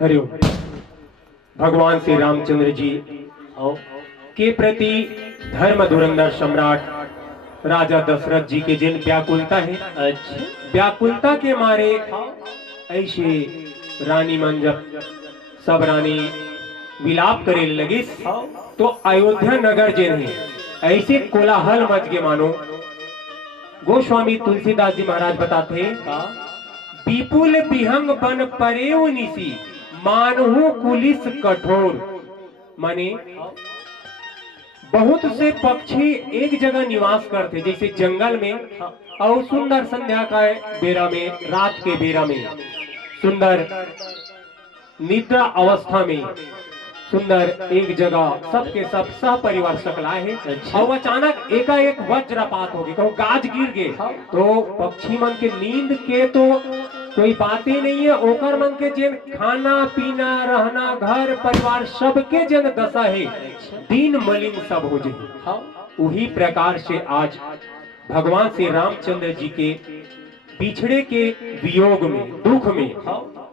हरिओम। भगवान श्री रामचंद्र जी के प्रति धर्म धुरंधर सम्राट राजा दशरथ जी के जिन व्याकुलता है, व्याकुलता के मारे ऐसे रानी मन जब सब रानी विलाप करे लगी तो अयोध्या नगर जिन है ऐसे कोलाहल मच गए मानो। गोस्वामी तुलसीदास जी महाराज बताते विपुल विहंग बन परेव निसी मानहु कुलिस कठोर। माने बहुत से पक्षी एक जगह निवास करते जैसे जंगल में और सुंदर संध्या का बेरा में, रात के बेरा में, सुंदर निद्रा अवस्था में सुंदर एक जगह सबके सब सह परिवार सकलाए हैं। और अचानक एकाएक वज्रपात हो गई, कहो गाज गिर गए तो पक्षी मन के नींद के तो कोई बातें नहीं है। ओकर मन के जिन खाना पीना रहना घर परिवार सबके जन दशा है, दीन मलिन सब हो जाए। उही प्रकार से आज भगवान श्री रामचंद्र जी के बिछड़े के वियोग में, दुख में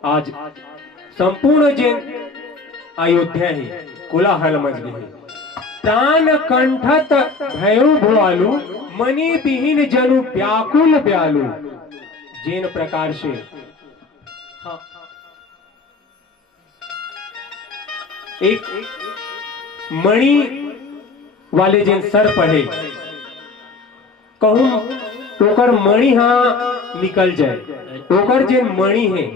आज संपूर्ण जिन अयोध्या है कोलाहल मच गए। प्राण कंठत भयउ भुआलु मणि विहीन जनु व्याकुल ब्यालु। जिन प्रकार से एक मणि वाले जिन सर पढ़े कहूं ओकर मणि हाँ निकल जाए, ओकर जिन मणि है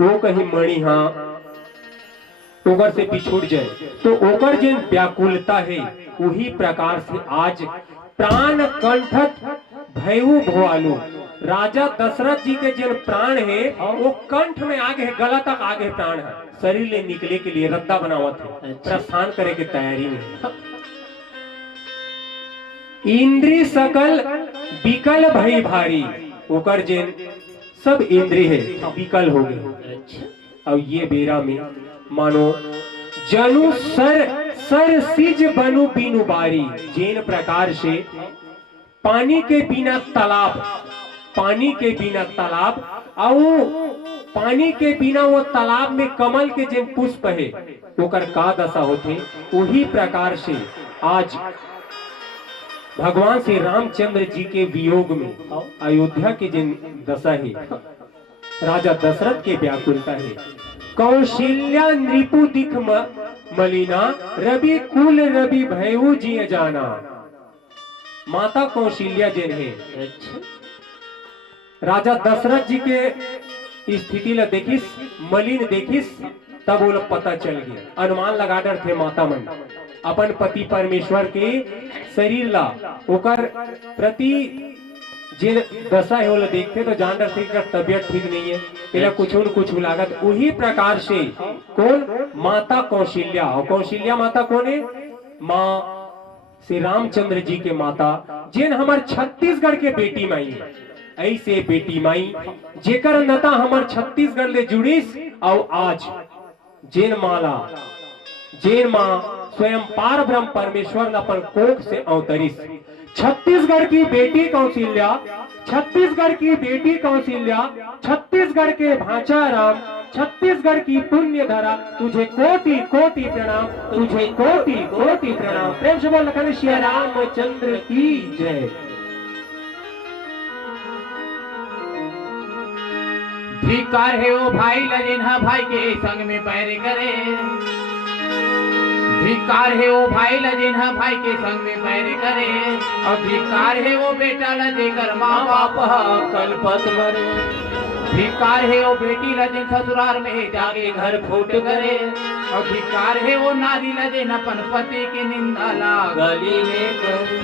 वो कहीं मणि हाँ ओकर से पिछुड़ जाए तो ओकर जिन व्याकुलता है वही प्रकार से आज प्राण कंठत भयउ भुआलु। राजा दशरथ जी के जिन प्राण है वो कंठ में आगे है, गला तक आगे प्राण है, शरीर ले निकले के लिए रद्दा बनावत है, प्रस्थान करे के तैयारी में। इंद्री सकल विकल भई भारी। ओकर जिन सब इंद्री है विकल हो गए। और ये बेरा में मानो जनु सर सिज बनु बीनु बारी। जिन प्रकार से पानी के बिना तालाब, पानी के बिना तालाब और पानी के बिना वो तालाब में कमल के जिन पुष्प है ओकर का दशा होते, वही प्रकार से आज भगवान श्री रामचंद्र जी के वियोग में अयोध्या के जिन दशा है, राजा दशरथ के व्याकुलता है। कौशल्या नृपु दिख मलिना रवि कुल रवि भयउ जिय जाना। माता कौशल्या जिन है राजा दशरथ जी के स्थिति ला देखिस, मलिन देखिस, तब वो पता चल गया, अनुमान लगा डर थे माता मन अपन पति परमेश्वर के शरीर ला ओकर प्रति जिन दशा है वो देखते तो जान रहे कि तबियत ठीक नहीं है, इला कुछ न कुछ लागत। उही प्रकार से कौन माता कौशल्या, और कौशल्या माता कौन है? माँ श्री रामचंद्र जी के माता जिन हमार छत्तीसगढ़ के बेटी माई है। ऐसे बेटी माई जेकर नता हमार छत्तीसगढ़ ले जुड़ीस और आज जिन माला जिन माँ स्वयं पार ब्रह्म परमेश्वर अपन कोख से अवतरिस। छत्तीसगढ़ की बेटी कौशल्या, छत्तीसगढ़ की बेटी कौशल्या, छत्तीसगढ़ के भांचा राम, छत्तीसगढ़ की पुण्य धरा, तुझे कोटि कोटि प्रणाम, तुझे कोटि कोटि प्रणाम। प्रेम से बोल लखन श्री रामचंद्र की जय। धिक्कार है वो भाई लजिन्हा भाई के संग में पैर करे। धिक्कार है वो भाई लजिन्हा भाई के संग में पैर करे। और धिक्कार है वो बेटा लजेकर माँ बाप कलपत मरे। धिक्कार है वो बेटी लजिन ससुराल में जाके घर फूट करे। और धिक्कार है वो नारी लजिन अपन पति की निंदा लागली में करे।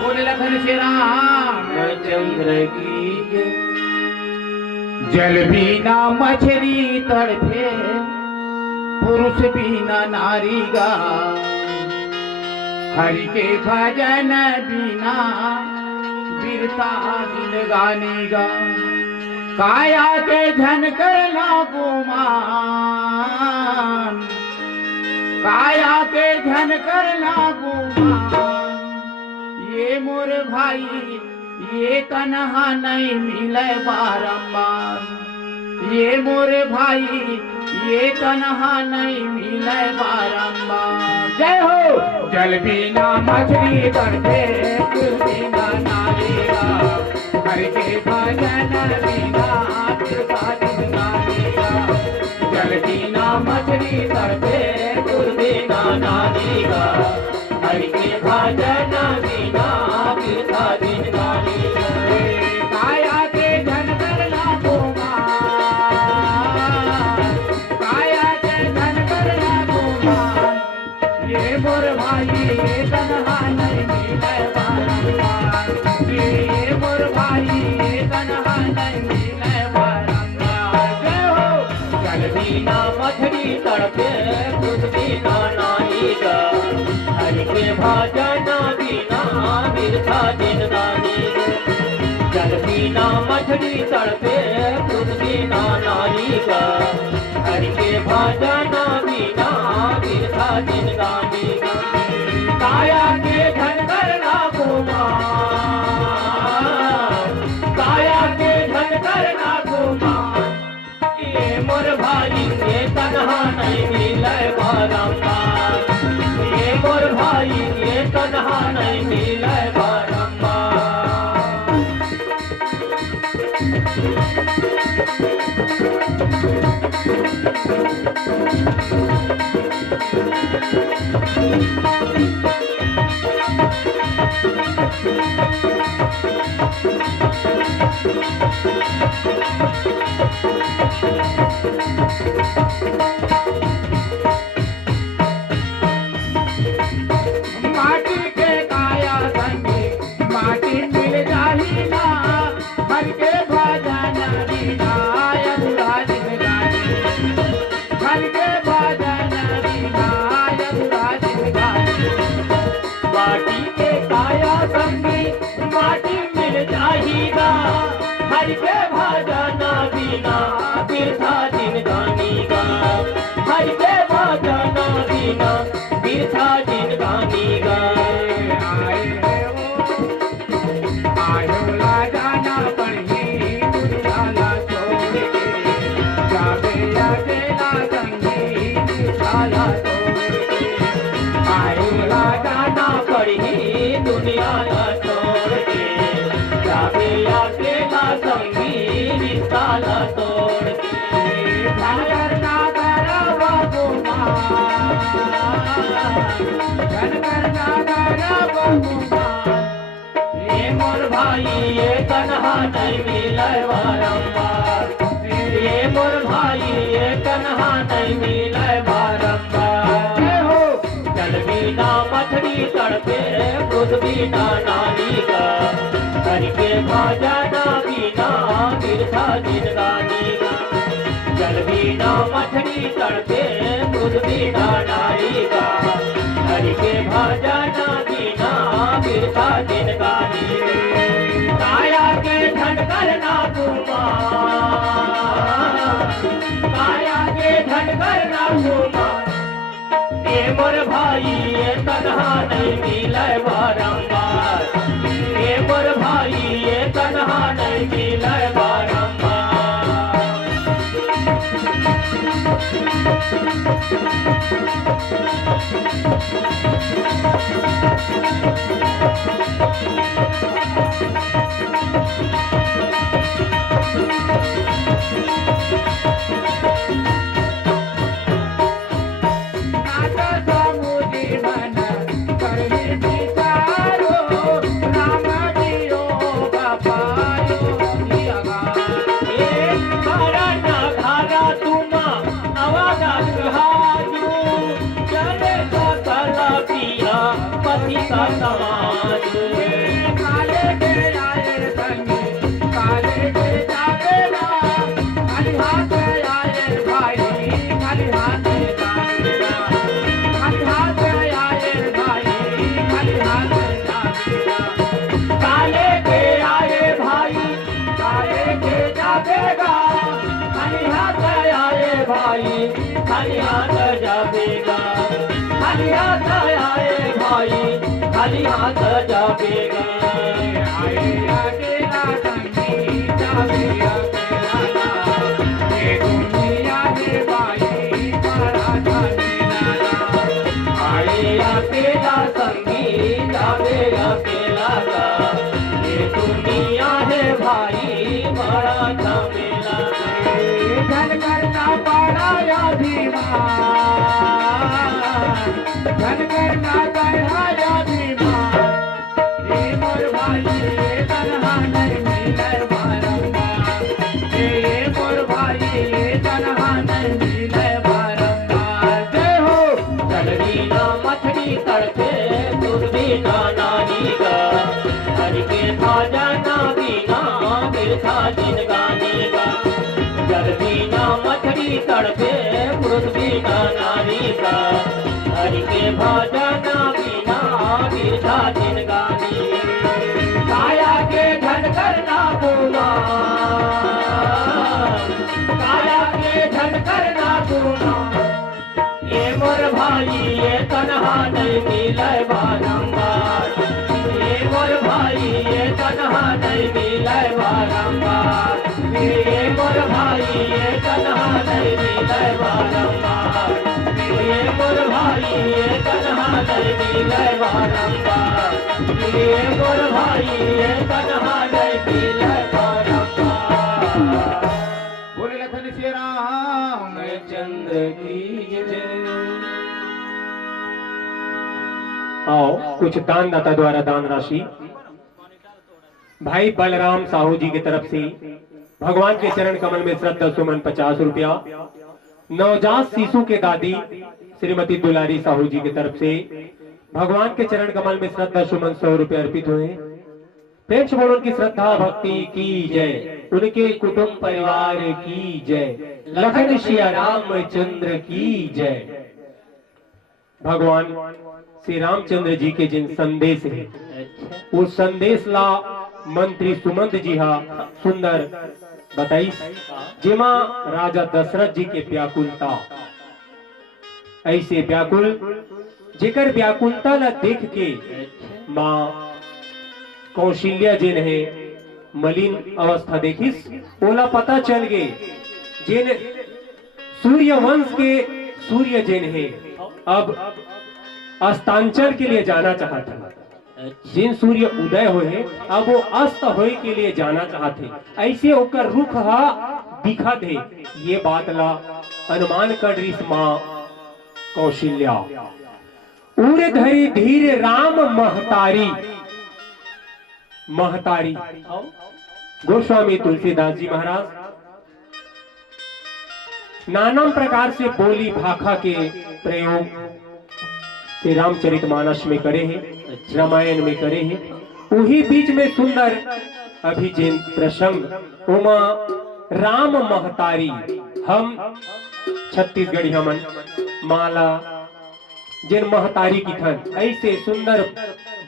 बोले लखन श्री रामचंद्र की जय। जल बिना मछली तड़फे पुरुष बिना नारी गा। हरि के भजन बिना वीरता दिन गाने गा। काया के धन करना गुमान, काया के धन करना गुमान। ये मोर भाई ये तनहा नहीं मिले बारंबार। ये मोरे भाई ये तनहा नहीं मिले बारंबार। जय हो। जल बिना मछली तड़पे कुल बिना नारेगा, हर के भजन बिना नारेगा। जल बिना मछली तड़पे कुल बिना नारेगा, हर के भजन बिना बिरथा दिन गानेगा। काया के धन करना होगा, काया के धन करना होगा। ये मोर भाई ये तनहा नहीं मिले बारंबार, ये मोर भाई ये तनहा नहीं मिले बारंबार। जय हो। जल बिना मछली तड़पे खुद बिना नाहीगा, हरि के भजन बिना बिरथा दिन गानेगा। जल बिना मछली तड़पे खुद बिना नाहीगा, हरि के भजन बिना बिरथा दिन गानेगा। काया के धन करना कुमार, काया के धन करना कुमार। ये मोर भाई ये तनहा नहीं मिले बारंबार, ये मोर भाई ये तनहा नहीं मिले बारंबार। माटी के काया संगे माटी मिल जाही ना, हर के भजन बिना अधूरा दिन गाने। हर के भजन बिना अधूरा दिन गाने। माटी के काया संगे माटी मिल जाहीगा, हर के भजन बिना बिरथा दिन गानेगा। हर के भजन बिना बिरथा दिन गानेगा। आयो जाना पड़ी दुनिया ला छोड़ के, जावे अकेला संगी निशाला तोड़ के। आयो जाना पड़ी दुनिया ला छोड़ के, जावे अकेला संगी निशाला तोड़ के। धन करना करवा कुमार, धन करना करवा कुमार। ये मोर भाई ये तनहा नहीं मिले बारंबार, ये मोर भाई ये तनहा नहीं मिले बारंबार। जय हो। जल बिना मछली तड़पे खुद बिना नाहीगा, हरि के भजन बिना बिरथा दिन गानेगा। जल बिना मछली तड़पे खुद बिना नाहीगा, हरि के भजन बिना बिरथा दिन गानेगा। काया के धन करना कुमार, काया के धन करना कुमार। ये मोर भाई ये तनहा नहीं मिले बारंबार, ये मोर भाई ये तनहा नहीं मिले बारंबार। नाता समुझी मन करही विचारो, राम जियो बापायो लियागा। ये धारा ना धारा तुम आवागा सुहाजू, चले सकला पिया पति का समाजू। काले के आए संगे काले के जावेला, खाली हाथ आए भाई खाली हाथ जावेला। खाली हाथ आए भाई खाली हाथ जावेला। काले के आए भाई काले के जावेगा, खाली हाथ आए भाई खाली हाथ जावेगा। खाली हाथ आए भाई खाली हाथ जावेगा। आए अकेला संगी जावे अकेला, की तड़पे पृथ्वी का नारी का, हरि के भजन बिना बिरथा जिनगानी। काया के धन करना पूरा, काया के धन करना पूरा। ये मोर भाई ये तनहा नहीं मिले बारंबार, ये मोर भाई ये तनहा नहीं मिले बारंबार, ये मोर भाई ये तनहा नहीं मिले बारंबार, ये मोर भाई ये तनहा नहीं मिले बारंबार, ये मोर भाई ये तनहा नहीं मिले बारंबार। बोले लखन श्री राम चंद्र की जय। आओ कुछ दानदाता द्वारा दान राशि। भाई बलराम साहू जी की तरफ से भगवान के चरण कमल में श्रद्धा सुमन 50 रुपया। नवजात शिशु के दादी श्रीमती दुलारी साहू जी की तरफ से भगवान के चरण कमल में श्रद्धा सुमन 100 रुपये अर्पित हुए। प्रेम से बोलो उनकी श्रद्धा भक्ति की जय, उनके कुटुंब परिवार की जय, लखन सिया रामचंद्र की जय। भगवान श्री रामचंद्र जी के जिन संदेश है वो संदेश ला मंत्री सुमंत जी हा सुंदर बताई, जेमा राजा दशरथ जी के व्याकुलता ऐसे व्याकुल जेकर व्याकुलता ला देख के माँ कौशल्या जिन है मलिन अवस्था देखिस, ओला पता चल गए जिन सूर्य वंश के सूर्य जिन है अब अस्तांचल के लिए जाना चाहता, जिन सूर्य उदय हुए अब वो अस्त होए के लिए जाना चाहते, ऐसे होकर रुख हा दिखा दे। ये बात ला अनुमान कर रही माँ कौशल्या। उड़ धरी धीर राम महतारी, महतारी गोस्वामी तुलसीदास जी महाराज नाना प्रकार से बोली भाखा के प्रयोग श्री रामचरितमानस में करे हैं, रामायण में करे हैं। वही बीच में सुंदर अभिजिन प्रसंग उमा राम महतारी, हम छत्तीसगढ़ी हमन माला जिन महतारी की थन, ऐसे सुंदर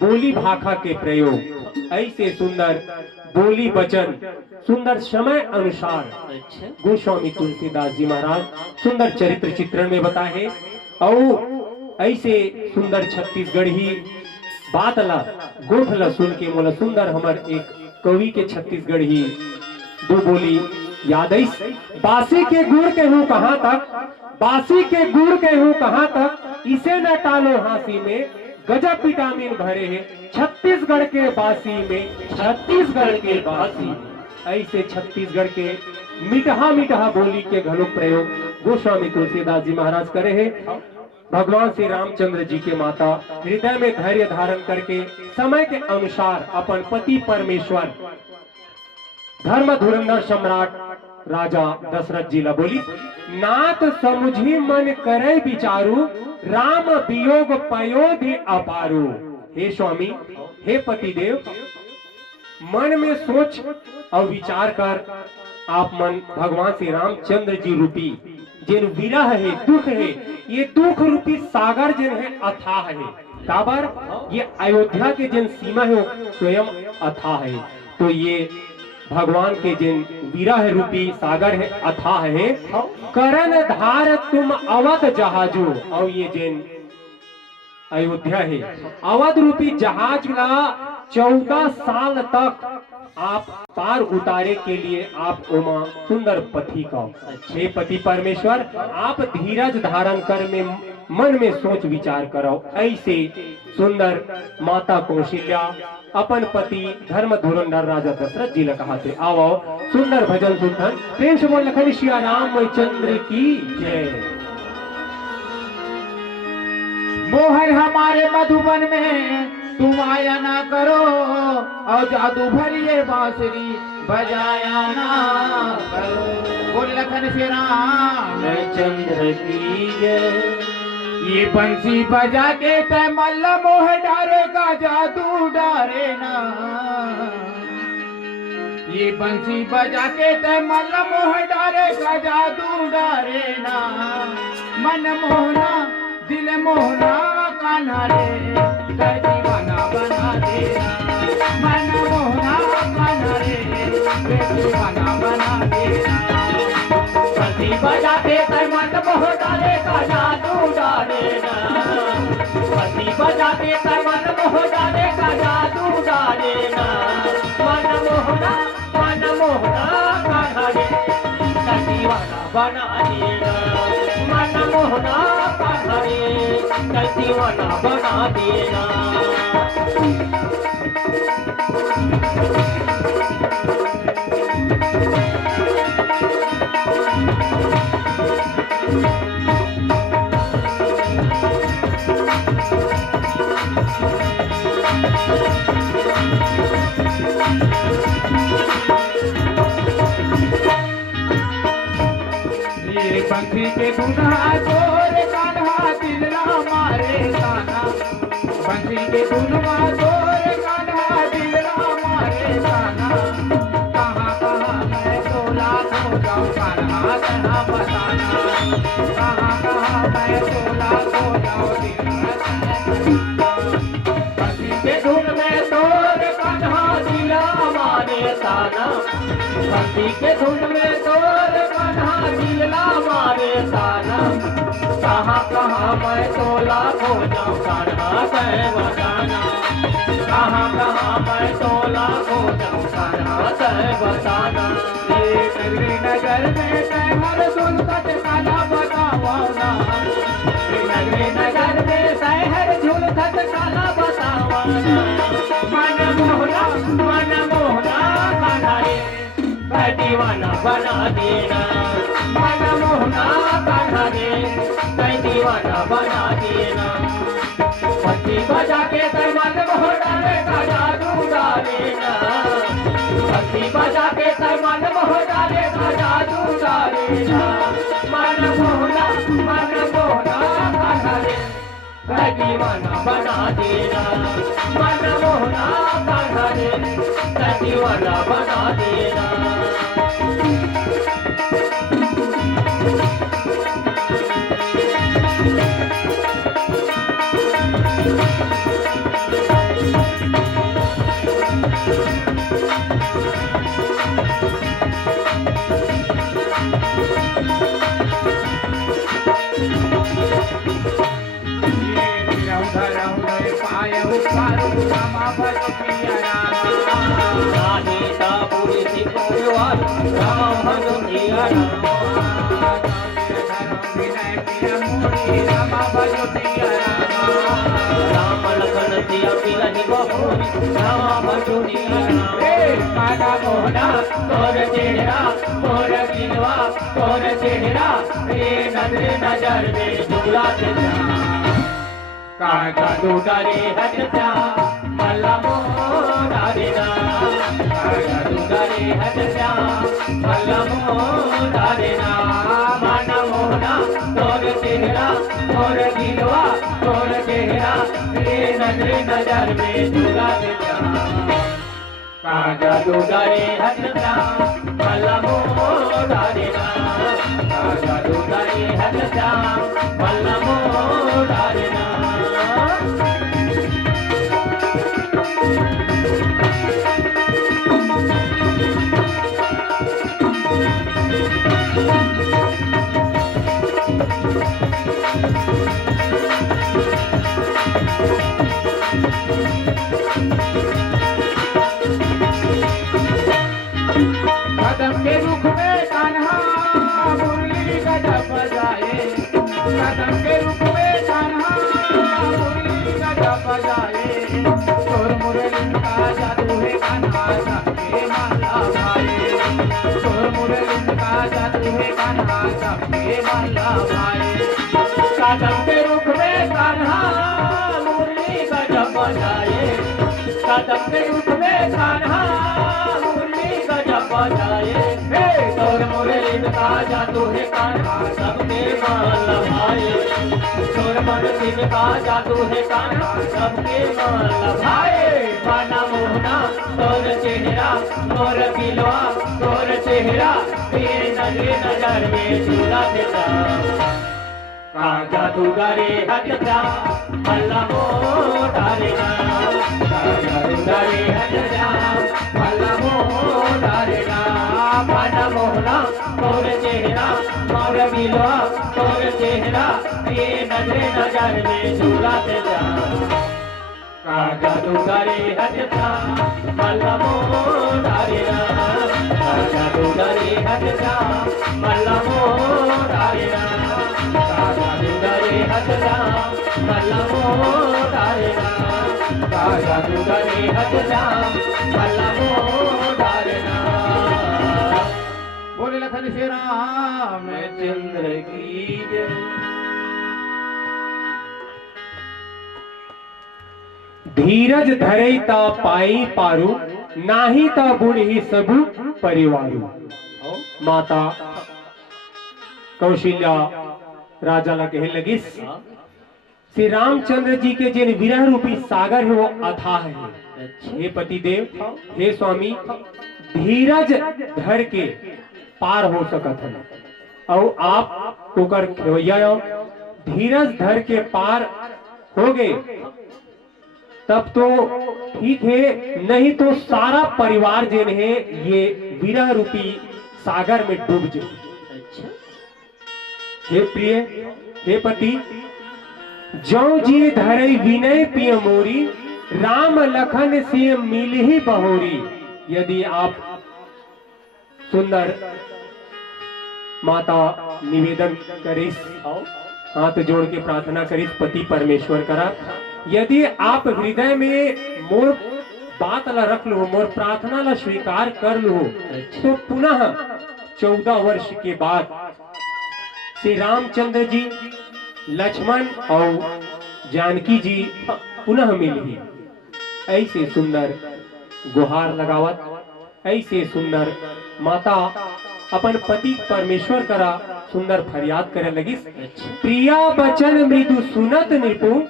बोली भाखा के प्रयोग, ऐसे सुंदर बोली वचन सुंदर समय अनुसार गोस्वामी तुलसीदास जी महाराज सुंदर चरित्र चित्रण में बताए। और ऐसे सुंदर छत्तीसगढ़ी बात ला गोठ ला सुन के मोला सुंदर हमर एक कवि के छत्तीसगढ़ी दो बोली याद आई। बासी के गुड़ के हूँ कहाँ तक, बासी के गुड़ के हूँ कहाँ तक, इसे न टालो हाँसी में गजब विटामिन भरे हैं छत्तीसगढ़ के बासी में, छत्तीसगढ़ के बासी में। ऐसे छत्तीसगढ़ के मिठा मिठा बोली के घलो प्रयोग गोस्वामी तुलसीदास जी महाराज करे हैं। भगवान श्री रामचंद्र जी के माता हृदय में धैर्य धारण करके समय के अनुसार अपन पति परमेश्वर धर्म धुरंधर सम्राट राजा दशरथ जी ला बोली, नाथ समुझी मन करे विचारू, राम वियोग पयोधि अपारू। हे स्वामी, हे पतिदेव, मन में सोच और विचार कर आप मन भगवान श्री रामचंद्र जी रूपी जिन विरह है दुख है, ये दुख रूपी सागर जिन है अथाह है। काबर ये अयोध्या के जिन सीमा है वो स्वयं अथाह है। तो ये भगवान के जिन विरह रूपी सागर है अथाह है। करण धार तुम अवध जहाजो, और ये जिन अयोध्या है अवध रूपी जहाज ला 14 साल तक आप पार उतारे के लिए आप उमा सुंदर पति का, हे पति परमेश्वर, आप धीरज धारण कर में मन में सोच विचार करो। ऐसे सुंदर माता कौशल्या अपन पति धर्म धुरंधर राजा दशरथ जी ने कहा थे। आओ सुंदर भजन सुनथन, प्रेम से बोल लखन सिया रामचंद्र की जय। मोहन हमारे मधुबन में तुम आया ना करो, और जादू भरिए बांसुरी बजाया ना करो। बोल लखन श्री रामचंद्र की जय। ये बंसी बजा के तय मल्ला मोह डारेगा, जादू डारे ना। ये बंसी बजा के तय मल्ला मोह डारेगा, जादू डारे मन मोहना दिल मोहना कान्हा रे कर दीवाना बना देना मन मोहना कान्हा रे कर दीवाना बना देना बंसी बजा के कर मन मोह डाले का जादू डालेना बंसी बजा के कर मन मोह डाले का जादू डालेना मन मोहना कान्हा रे कर दीवाना बना देना मन मोहना कान्हा रे कर दीवाना बना देना ये बंसी के दुल्हा तोर कान्हा दिल ना मारे कान्हा बंसी के दुल्हा तोर कान्हा दिल ना मारे कान्हा कहाँ कहाँ मैं तोला खो जाऊँ कान्हा कहाँ बताना कहाँ कहाँ मैं तोला खो जाऊँ दिल बंसी के धुन में तोर कान्हा दिला मारे ताना बंसी के धुन में तोर कान्हा दिला मारे ताना कहाँ कहाँ मैं तोला खो जाऊँ कान्हा कह बताना कहाँ कहाँ मैं तोला खो जाऊँ कान्हा कह बताना ये तेरे नगर में तैमर सुनकट काला बतावाना नगरे नगर में शहर झुलकत काला बतावाना मन मोहना कान्हा रे कर दीवाना बना देना मन मोहना कान्हा रे कर दीवाना बना देना बंसी बजा के कर मन मोह डाले का जादू डालेना बंसी बजा के कर मन मोह डाले का जादू डालेना मन मोहना कान्हा रे कर दीवाना बना देना मन मोहना कान्हा रे कर दीवाना बना देना पाय उतारू रामा भज पिया रामा रानी तापुरी सिपरवाल राम भज पिया विनय पिया मोरी रामा भज पिया रामा राम लखन सिया मिलनि बहुरी राम भज पिया काना मोहना तोर चेहरा तोर दिलवा तोर चेहरा रे नजर में झूला देना काका दूधारे हट जा मल्ला मोरा देना काका दूधारे हट जा मल्ला मोरा देना माना मोहना तोर चेहरा तोर दिलवा तोर चेहरा रे नजर में झूला देना काका दूधारे हट जा मल्ला मोरा देना काका दूधारे हट जा मल्ला मोरा देना कदम के रुख में कान्हा मुरली गजब बजाए कदम के रुख में कान्हा मुरली गजब बजाए तोर मुरली का जादू है कान्हा सबके माला भाई तोर मुरली का जादू है कान्हा सबके माला भाई कदम के रुख में कान्हा मुरली गजब बजाए कदम के रुख में कान्हा मुरली गजब बजाए तोर मुरली का जादू है कान्हा सबके माला भाई तोर मुरली का जादू है कान्हा सबके माला भाई माना मोहना तोर चेहरा तोर दिलवा तोर चेहरा तेरे नजर में झूला देता का जादूगरे हट जा मल्ला मोडारे नाम का जादूगरे हट जा मल्ला मोडारे नाम मन मोहना तोर चेहरा मार मिलो तोर चेहरा ये नजरे नजर में झूलाते जा का जादूगरे हट जा मल्ला मोडारे नाम का जादूगरे हट जा मल्ला मोडारे नाम का जादूगरे हट जा मल्ला मोडारे नाम का जादूगरे हट जा मल्ला मोडारे नाम। बोले लखन श्री राम चंद्र की जय। धीरज धरई ता पाई पारू नाही ता बुढ़ी सबु परिवारू। माता कौशल्या राजा ला कहे लगिस श्री रामचंद्र जी के जिन विरह रूपी सागर है वो अथाह है। हे पति देव हे स्वामी धीरज धर के पार हो सकत है और आप ओकर खेवैया धीरज धर के पार हो गए तब तो ठीक है, नहीं तो सारा परिवार जिन है ये विरह रूपी सागर में डूब जाए। हे प्रिय हे पति जो जी धरई विनय पिय मोरी राम लखन सिय मिल ही बहोरी। यदि आप सुंदर माता निवेदन करिस हाथ जोड़ के प्रार्थना करिस पति परमेश्वर करा यदि आप हृदय में मोर बात ला रख लो मोर प्रार्थना ला स्वीकार कर लो तो पुनः 14 वर्ष के बाद श्री रामचंद्र जी लक्ष्मण और जानकी जी पुनः मिली। ऐसे सुंदर गुहार लगावत ऐसे सुंदर माता अपन पति परमेश्वर करा सुंदर फरियाद करे लगी। प्रिया बचन मृदु सुनत निपु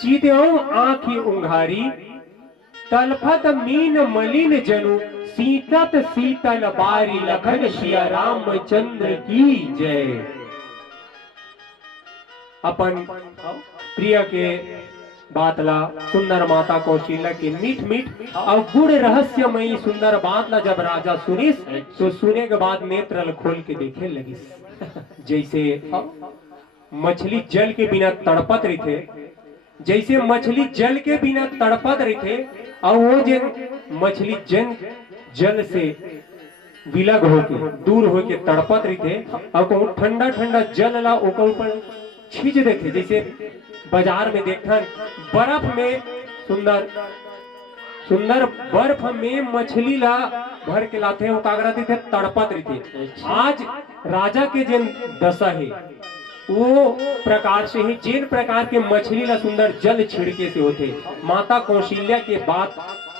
चीत्यों आँखी उंघारी तलफत मीन मलिन जनु सीतत शीतल बारी लखन सिया रामचंद्र की जय। अपन प्रिय के बातला सुंदर माता कौशल्या के मीठ मीठ और गुड़ रहस्यमयी सुंदर बात ला जब राजा सुनिस तो सुने के बाद नेत्र खोल के देखे लगिस। जैसे मछली जल के बिना तड़पत रही थे जैसे मछली जल के बिना तड़पत रही थे और वो जन मछली जल से विलग होके दूर होके तड़पत रही थे और ठंडा ठंडा जल ला ऊपर छींच देते जैसे बाजार में देखन बर्फ में सुंदर सुंदर बर्फ में मछली ला भर के लाते वो कागराती थे तड़पत रही थी। आज राजा के जिन दशा है वो प्रकार से ही जिन प्रकार के मछली ला सुंदर जल छिड़के से होते माता कौशल्या के बाद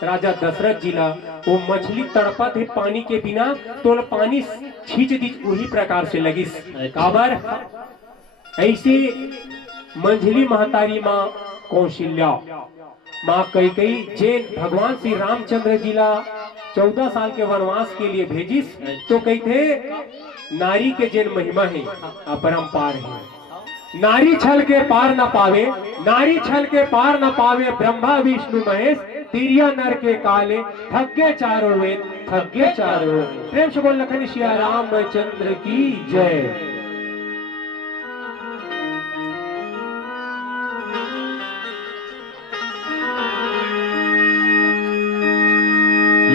राजा दशरथ जी ला वो मछली तड़पत है पानी के बिना तो पानी छींच दी वही प्रकार से लगी काबर ऐसे मंझली महतारी माँ कौशल्या माँ कैकेयी जैन भगवान श्री रामचंद्र जी ला 14 साल के वनवास के लिए भेजिस तो कहते नारी के जैन महिमा है अपरंपार है। नारी छल के पार न पावे नारी छल के पार न पावे ब्रह्मा विष्णु महेश तिरिया नर के काले थके चारों वेद थके चारों। प्रेम से बोल लखन सिया रामचंद्र की जय।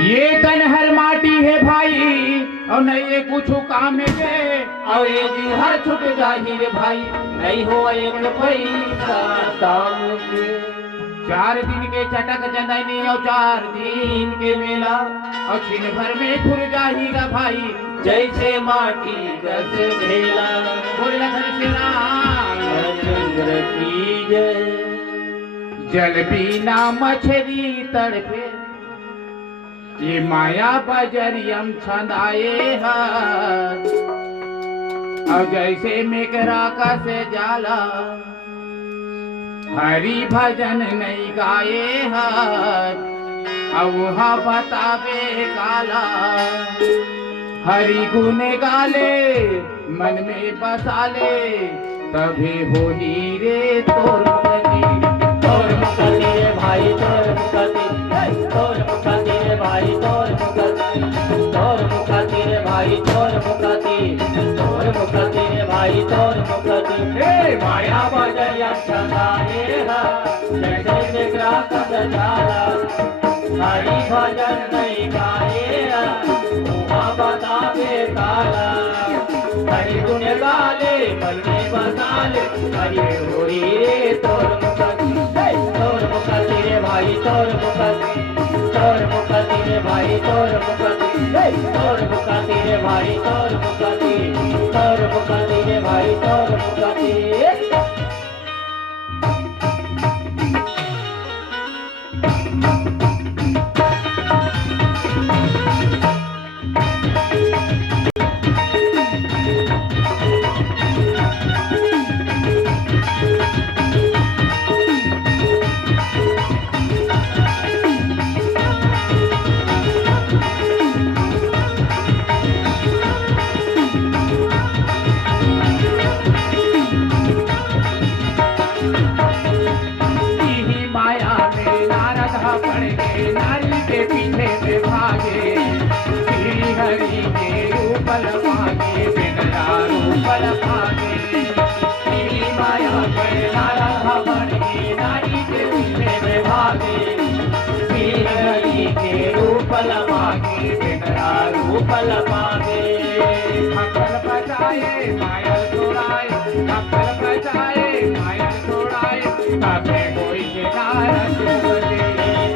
ये तन हर माटी है भाई और नहीं ये कुछ काम के और ये जी हर छुट जाही रे भाई नहीं हो एक पैसा दाम के। 4 दिन के चटक चंदनी और 4 दिन के मेला और छिन भर में खुर जाहीगा भाई जैसे माटी दस भेला। बोले लखन श्री रामचंद्र की जय। जल बिना मछली तड़पे ये माया बजरियम छंदाए है और जैसे मेघरा का से जाला हरि भजन नहीं गाए है और वहाँ बतावे काला। हरि गुण गाले मन में बसा ले तभी हो ही रे तोर मुक्ति तोर मुक्ति रे भाई तोर मुक्ति तोर मुक्ति रे भाई तोर मुक्ति तोर मुक्ति रे भाई तोर मुक्ति तोर मुक्ति रे भाई तोर मुक्ति हे माया बजरिया चंदाए हा जय जय विग्रह कद जाला हरि भजन नहीं गाए उहाँ बतावे काला हरि गुण गाले मन में बसा ले हरि होरी रे तोर मुक्ति रे भाई तोर मुक्ति रे भाई तोर मुक्ति तोर मुक्ति रे भाई तोर मुक्ति तोर मुक्ति रे भाई तोर मुक्ति नारी के पीछे में भागे श्री हरि के रूपल भागे बिना रूपल भागे श्री माया में नारा बने नारी के पीछे में भागे श्री हरि के रूपल भागे बिना रूपल भागे खपल बजाए माया छोड़ाए खपल बजाए माया छोड़ाए कभी कोई किनारा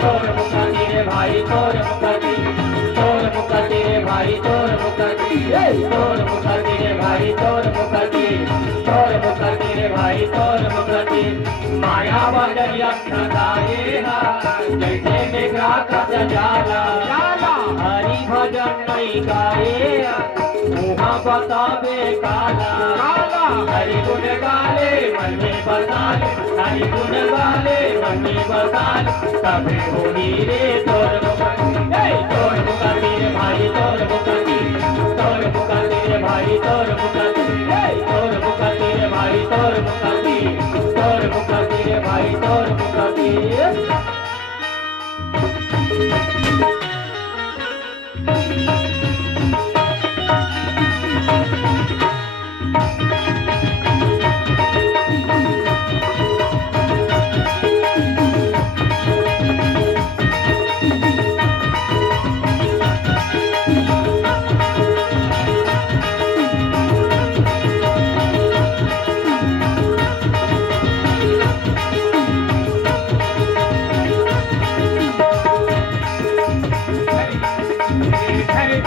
तोर मुक्ति रे भाई तोर मुक्ति रे भाई तोर मुक्ति तोर मुक्ति रे भाई तोर मुक्ति तोर मुक्ति रे भाई तोर मुक्ति माया बजरिया सदाए जैसे विग्रह कद जाला हरि भजन नहीं गाए उहाँ बतावे काला हरि गुण गाले मन में बसा ले हरि गुण गाले मन में बसा ले कभी होली रे तोर मुक्ति रे भाई तोर मुक्ति रे भाई तोर मुक्ति तोर मुक्ति रे भाई तोर मुक्ति तोर मुक्ति रे भाई तोर मुक्ति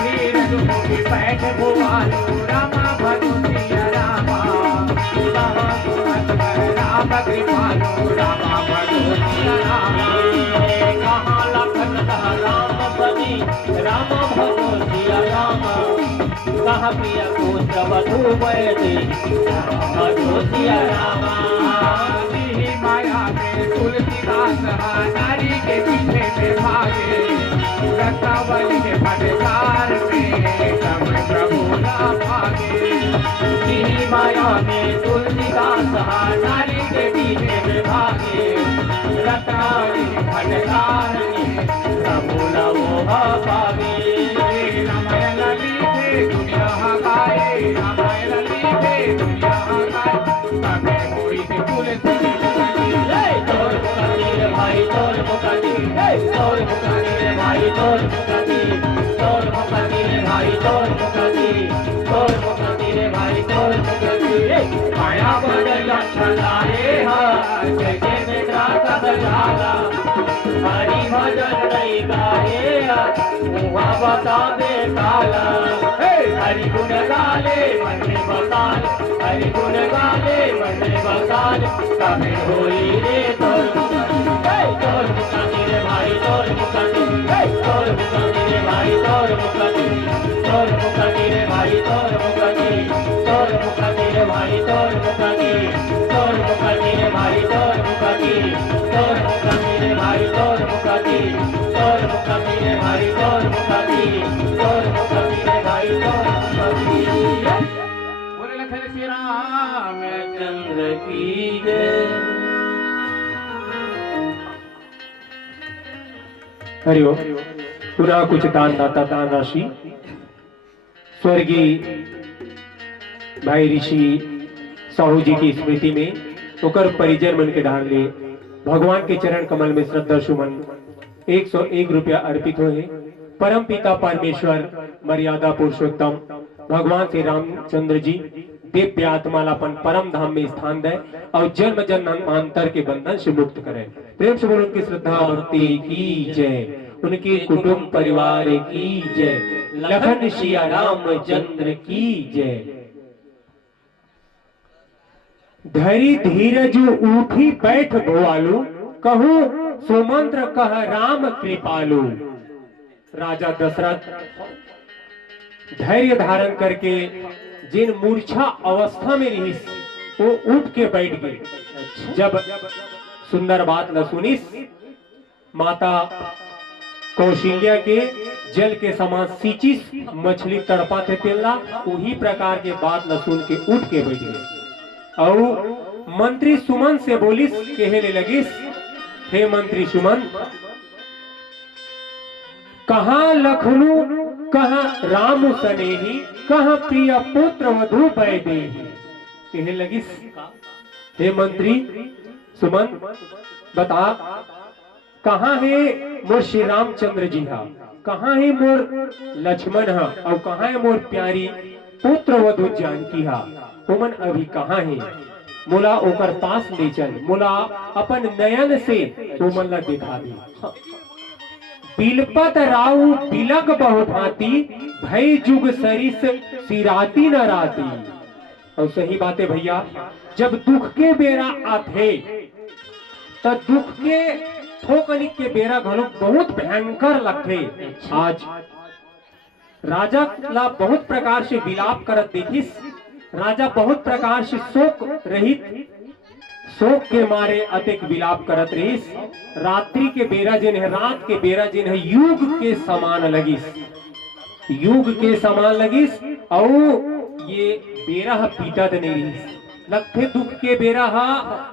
बैठ भुआलो रामा भगवतिया रामा राम कृपालो रामा भगवतिया रामा कहाँ लखन राम बनी राम भगवतिया रामा कहाँ प्रिय पुत्र वधु वैदी भगवतिया रामा माया में तुलसीदास नारी के पीछे में भागे रत्नावली के फटकार में सब प्रभु ना भागे माया में तुलसीदास नारी के पीछे में भागे रत्नावली के फटकार में प्रभु न वो भागे रामायण लिखे दुनिया गाए रामायण लिखे दुनिया गाए कभी कोई तुलसी तोर मुक्ति रे भाई तोर मुक्ति तोर मुक्ति रे भाई तोर मुक्ति तोर मुक्ति रे भाई तोर मुक्ति तोर मुक्ति रे भाई तोर मुक्ति माया बजरिया चलाए जैसे विग्रह कद जाला हरि भजन नहीं गाए उहाँ बतावे काला हरि गुण गाले मन में बसा ले हरि गुण गाले मन में बसा ले कभी होली रे तोर मुक्ति रे भाई तोर मुक्ति तोर मुक्ति रे भाई तोर मुक्ति तोर मुक्ति रे भाई तोर मुक्ति तोर मुक्ति रे भाई तोर मुक्ति तोर मुक्ति रे भाई तोर मुक्ति तोर मुक्ति रे भाई तोर मुखती रे भाई तोर मुखती रे भाई तोर मुखती। बोले लखन श्री राम चंद्र की जय। हरिओम। पुनः कुछ दान दाता दान राशि स्वर्गीय भाई ऋषि साहू जी की स्मृति में ओकर परिजन मन के डाल ले भगवान के चरण कमल में श्रद्धा सुमन 101 रुपया अर्पित हुए। परम पिता परमेश्वर मर्यादा पुरुषोत्तम भगवान श्री रामचंद्र जी दिव्य आत्मा लापन परम धाम में स्थान दे और जन्म जन्मांतर के बंधन से मुक्त करे। प्रेम से बोलो उनकी श्रद्धा भक्ति की जय, उनके कुटुंब परिवार की जय, लखन सिया रामचंद्र की जय। धरी धीरज उठी बैठ भोवालू कहूँ सुमंत्र कह राम कृपालु। राजा दशरथ धैर्य धारण करके जिन मूर्छा अवस्था में रही वो उठ के बैठ गए। जब सुंदर बात न सुनिस माता कौशल्या के जल के समान सींचिस मछली तड़पा थे तेला उही प्रकार के बात न सुन के उठ के बैठ गए। और मंत्री सुमन से बोलिस कहने लगिस, हे मंत्री सुमन, कहाँ लखनऊ कहाँ राम सनेही कहाँ प्रिय पुत्र वधु वैदेही। कहने लगिस, हे मंत्री सुमन बता कहाँ है मोर श्री रामचंद्र जी हा, कहाँ है मोर लक्ष्मण हा और कहाँ है मोर प्यारी पुत्र वधु जानकी हा, ओमन अभी कहाँ है। मोला ओकर पास ले चल, मोला अपन नयन से ओमन ला दिखा दे। बिलपत राउ बिलक बहुभांति भय जुग सरिस सिराती न राती। और सही बात है भैया, जब दुख के बेरा आथे तो दुख के ठोकनिक के बेरा घलो बहुत भयंकर लगते। आज राजा ला बहुत प्रकार से विलाप करत देखिस, राजा बहुत प्रकार से शोक रहित शोक के मारे अतिक विलाप करत रहिस। रात्रि के बेरा जिन है, रात के बेरा जिन है युग के समान लगिस, युग के समान लगिस। और ये बेरा पीटत नहीं रहिस, लगथे दुख के बेरा हा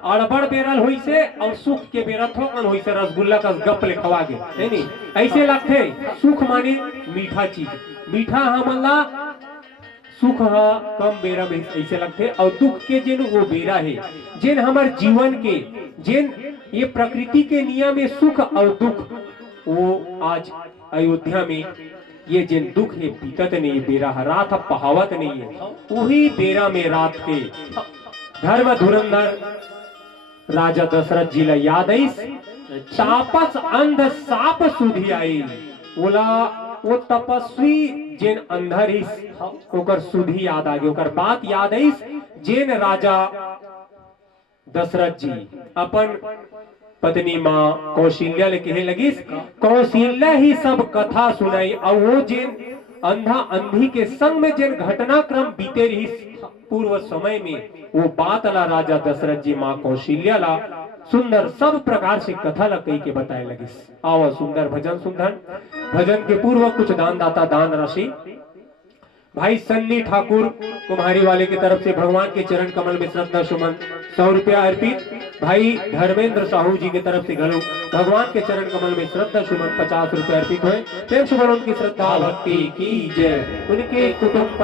अड़बड़ बेरल हुई से और सुख के बेरा थोकन हुई से रसगुल्ला का गप ले खवा गए नहीं, ऐसे लगथे। सुख माने मीठा चीज, मीठा हमन ला सुख हा कम बेरा में ऐसे लगथे। और दुख के जिन वो बेरा है जिन हमार जीवन के जिन ये प्रकृति के नियम में सुख और दुख, वो आज अयोध्या में ये जिन दुख है बीतत नहीं बेरा है, रात पहावत नहीं है। वही बेरा में रात के धर्म धुरंधर राजा दशरथ जी ला याद आई, तापस अंध साप सुधी आई। बोला वो तपस्वी जिन अंधर ही ओकर सुधी याद आ गई, ओकर बात याद आई जिन राजा दशरथ जी अपन पत्नी माँ कौशल्या ले कहे लगिस, कौशल्या ही सब कथा सुनाई। और वो जिन अंधा अंधी के संग में जिन घटनाक्रम बीते रही पूर्व समय में, वो बात ला राजा दशरथ जी माँ कौशल्या ला सुंदर सब प्रकार से कथा ला कही के बताए लगिस। आवा सुंदर भजन सुंदर भजन के पूर्व कुछ दान दाता दान राशि भाई सन्नी ठाकुर कुम्हारी वाले की तरफ से भगवान के चरण कमल में श्रद्धा सुमन 100 रुपया अर्पित। भाई धर्मेंद्र साहू जी की तरफ से घलो भगवान के चरण कमल में श्रद्धा सुमन 50 रुपया अर्पित हुए। प्रेम से उनकी श्रद्धा भक्ति की जय, उनके कुटुंब